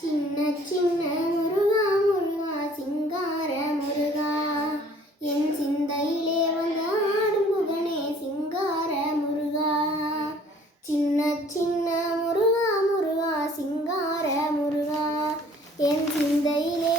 சின்ன சின்ன முருகா முருகா சிங்கார முருகா. என் சிந்தையிலே வந்தாடும் புகனே சிங்கார முருகா. சின்ன சின்ன முருகா முருகா சிங்கார முருகா. என் சிந்தையிலே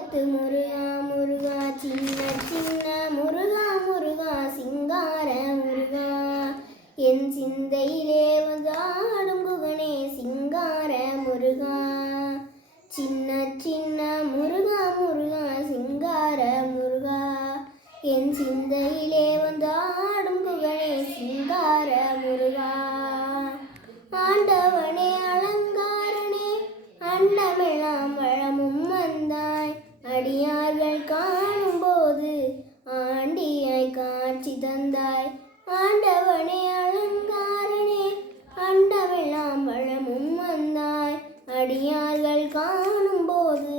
ஏலகத்து முருகா முருகா சின்ன சின்ன முருகா முருகா சிங்கார முருகா. என் சிந்தையிலே வந்தாடும் குகனே சிங்கார முருகா. சின்ன சின்ன முருகா முருகா சிங்கார முருகா. என் சிந்தையிலே வந்தாடும் குகனே சிங்கார முருகா. ஆண்டவனே அலங்காரனே அண்டமெல்லாம் வளமும் வந்தான். அடியார்கள் காணும்போது ஆண்டியாய் காட்சி தந்தாய். ஆண்டவனே அலங்காரனே அண்டமெல்லாம் வளமும் வந்தாய். அடியார்கள் காணும்போது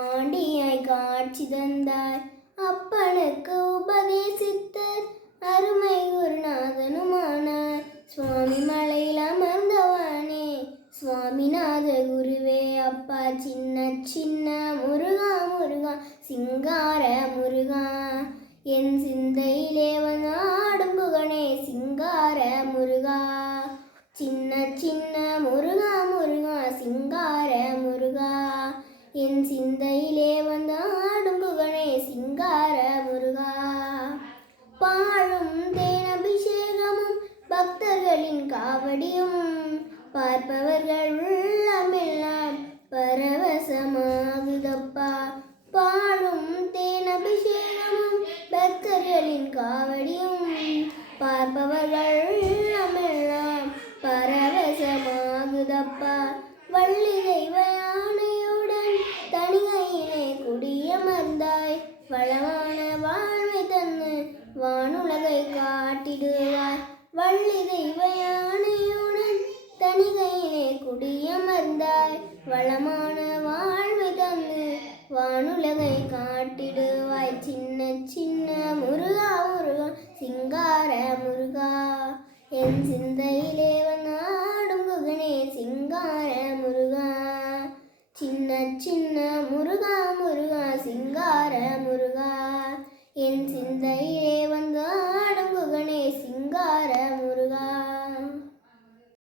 ஆண்டியாய் காட்சி தந்தாய். அப்பனுக்கு உபதேசித்தர் அருமை குருவே அப்பா சின்ன சின்ன முருகா முருகா சிங்கார முருகா. என் சிந்தையிலே வந்தாடும் புகனே சிங்கார முருகா. சின்ன சின்ன முருகா முருகா சிங்கார முருகா. என் சிந்தையிலே வந்தாடும் புகனே சிங்கார முருகா. பாழும் தேனபிஷேகமும் பக்தர்களின் காவடியும் பார்ப்பவர்கள் காவடியும் பார்ப்பவர்கள் உள்ளமெல்லாம் பரவசமாகுதப்பா. வள்ளி தெய்வ யானையுடன் தனிகையிலே குடியமர்ந்தாய். வளமான வாழ்வை தந்து வானுலகை காட்டிடுவாய். வள்ளி தெய்வ யானையுடன் தனிகையிலே குடியமர்ந்தாய். வளமான வாழ்வை வானுலகை காட்டிடுவாய் சின்ன சின்ன முருகா முருகா சிங்கார முருகா. என் சிந்தையிலே வந்தாடும் குகனே சிங்கார முருகா. சின்ன சின்ன முருகா முருகா சிங்கார முருகா. என் சிந்தையிலே வந்தாடும் குகனே சிங்கார முருகா